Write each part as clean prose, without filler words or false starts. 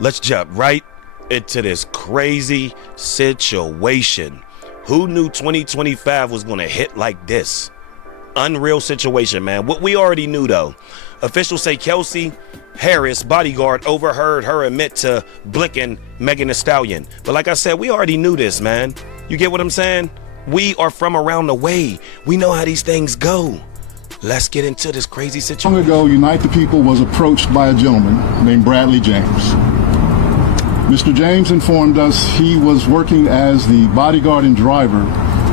let's jump right into this crazy situation. Who knew 2025 was going to hit like this? Unreal situation, man. What we already knew, though. Officials say Kelsey Harris, bodyguard, overheard her admit to blicking Megan Thee Stallion. But like I said, we already knew this, man. You get what I'm saying? We are from around the way. We know how these things go. Let's get into this crazy situation. Long ago, Unite the People was approached by a gentleman named Bradley James. Mr. James informed us he was working as the bodyguard and driver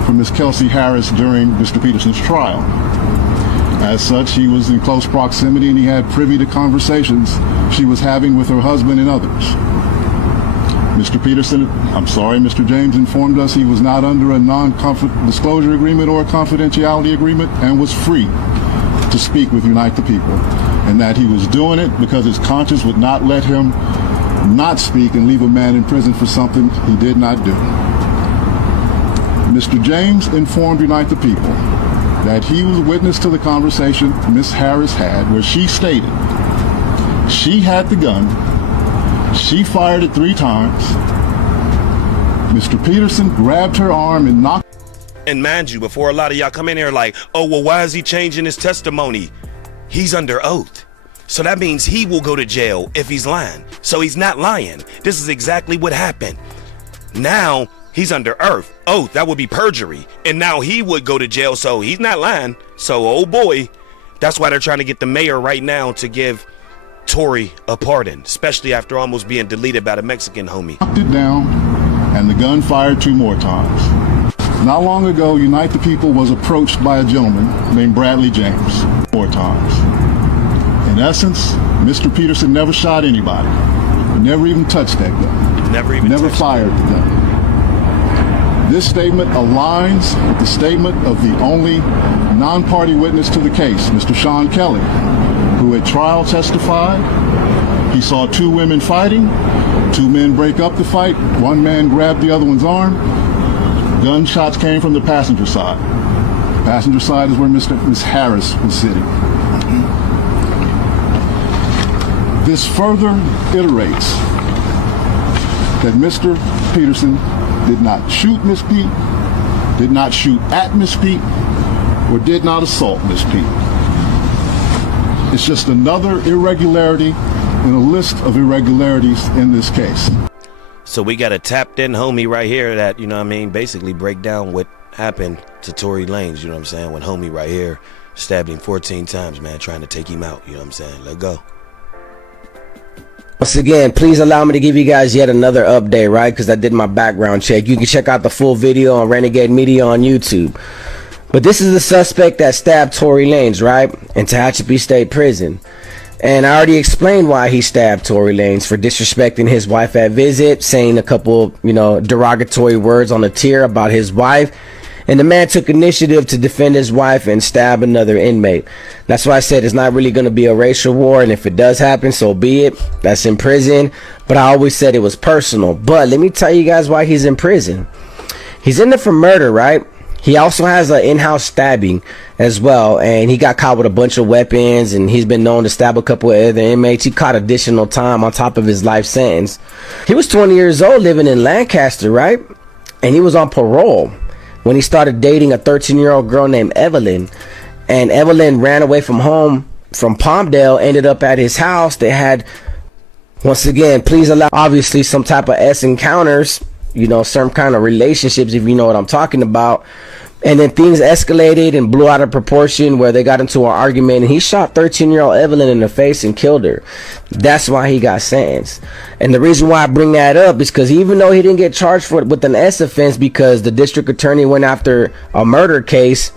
for Miss Kelsey Harris during Mr. Peterson's trial. As such, he was in close proximity and he had privy to conversations she was having with her husband and others. Mr. James informed us he was not under a non-disclosure agreement or a confidentiality agreement and was free to speak with Unite the People, and that he was doing it because his conscience would not let him not speak and leave a man in prison for something he did not do. Mr. James informed Unite the People that he was a witness to the conversation Miss Harris had where she stated she had the gun, she fired it 3 times, Mr. Peterson grabbed her arm and knocked. And mind you, before a lot of y'all come in here like, oh, well, why is he changing his testimony? He's under oath. So that means he will go to jail if he's lying. So he's not lying. This is exactly what happened. Now he's under oath. That would be perjury. And now he would go to jail. So he's not lying. So, oh boy, that's why they're trying to get the mayor right now to give Torey a pardon, especially after almost being deleted by the Mexican homie. Knocked it down and the gun fired 2 more times. Not long ago, Unite the People was approached by a gentleman named Bradley James 4 times. In essence, Mr. Peterson never shot anybody, never even touched that gun, never fired the gun. This statement aligns with the statement of the only non-party witness to the case, Mr. Sean Kelly, who at trial testified he saw 2 women fighting, 2 men break up the fight, 1 man grabbed the other one's arm. Gunshots came from the passenger side. The passenger side is where Miss Harris was sitting. This further iterates that Mr. Peterson did not shoot Miss Pete, did not shoot at Miss Pete, or did not assault Miss Pete. It's just another irregularity in a list of irregularities in this case. So we got a tapped in homie right here that, you know what I mean, basically break down what happened to Tory Lanez, you know what I'm saying? When homie right here stabbed him 14 times, man, trying to take him out, you know what I'm saying? Let's go. Once again, please allow me to give you guys yet another update, right? Because I did my background check. You can check out the full video on Renegade Media on YouTube. But this is the suspect that stabbed Tory Lanez, right? In Tehachapi State Prison. And I already explained why he stabbed Tory Lanez, for disrespecting his wife at visit, saying a couple, derogatory words on the tier about his wife. And the man took initiative to defend his wife and stab another inmate. That's why I said it's not really going to be a racial war. And if it does happen, so be it. That's in prison. But I always said it was personal. But let me tell you guys why he's in prison. He's in there for murder, right? He also has an in-house stabbing as well. And he got caught with a bunch of weapons. And he's been known to stab a couple of other inmates. He caught additional time on top of his life sentence. He was 20 years old living in Lancaster, right? And he was on parole when he started dating a 13-year-old girl named Evelyn. And Evelyn ran away from home from Palmdale, ended up at his house. They had, once again, please allow, obviously some type of encounters, some kind of relationships, if you know what I'm talking about. And then things escalated and blew out of proportion where they got into an argument and he shot 13-year-old Evelyn in the face and killed her. That's why he got sentenced. And the reason why I bring that up is because even though he didn't get charged for it with an S offense because the district attorney went after a murder case,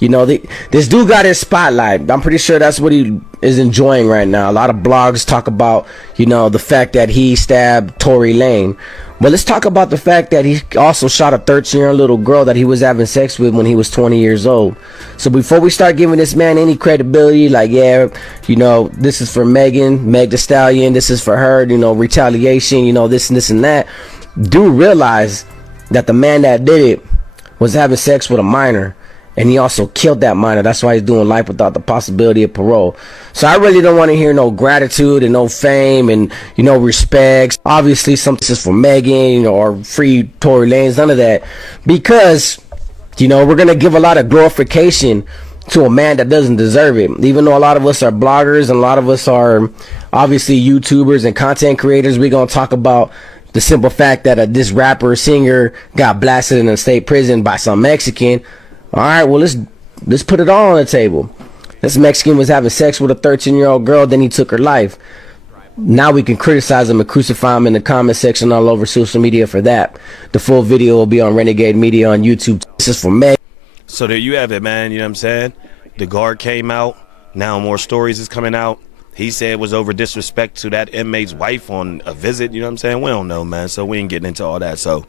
this dude got his spotlight. I'm pretty sure that's what he is enjoying right now. A lot of blogs talk about, the fact that he stabbed Tory Lanez. But let's talk about the fact that he also shot a 13-year-old little girl that he was having sex with when he was 20 years old. So before we start giving this man any credibility, like, this is for Meg Thee Stallion, this is for her, retaliation, this and this and that, do realize that the man that did it was having sex with a minor. and he also killed that minor. That's why he's doing life without the possibility of parole. So I really don't want to hear no gratitude and no fame and, you know, respects. Obviously, something is for Megan or free Tory Lanez, none of that. Because, you know, we're going to give a lot of glorification to a man that doesn't deserve it. Even though a lot of us are bloggers and a lot of us are obviously YouTubers and content creators, we're going to talk about the simple fact that this rapper singer got blasted in a state prison by some Mexican. All right, well, let's put it all on the table. This Mexican was having sex with a 13-year-old girl, then he took her life. Now we can criticize him and crucify him in the comment section all over social media for that. The full video will be on Renegade Media on YouTube. This is for Meg. So there you have it, man. You know what I'm saying? The guard came out. Now more stories is coming out. He said it was over disrespect to that inmate's wife on a visit. You know what I'm saying? We don't know, man. So we ain't getting into all that. So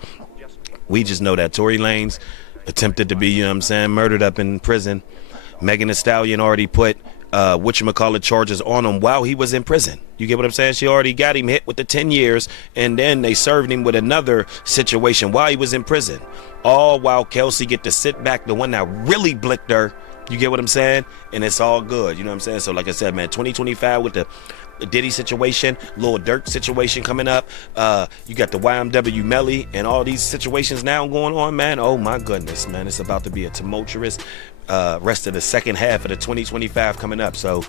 we just know that Tory Lanez attempted to be, you know what I'm saying, murdered up in prison. Megan Thee Stallion already put whatchamacallit charges on him while he was in prison. You get what I'm saying? She already got him hit with the 10 years, and then they served him with another situation while he was in prison. All while Kelsey get to sit back, the one that really blicked her. You get what I'm saying? And it's all good. You know what I'm saying? So like I said, man, 2025 with the Diddy situation, Lil Durk situation coming up. You got the YMW Melly and all these situations now going on, man. Oh my goodness, man. It's about to be a tumultuous rest of the second half of the 2025 coming up. So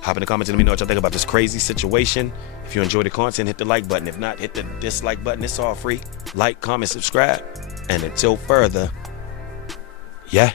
hop in the comments and let me know what y'all think about this crazy situation. If you enjoy the content, hit the like button. If not, hit the dislike button. It's all free. Like, comment, subscribe. And until further, yeah.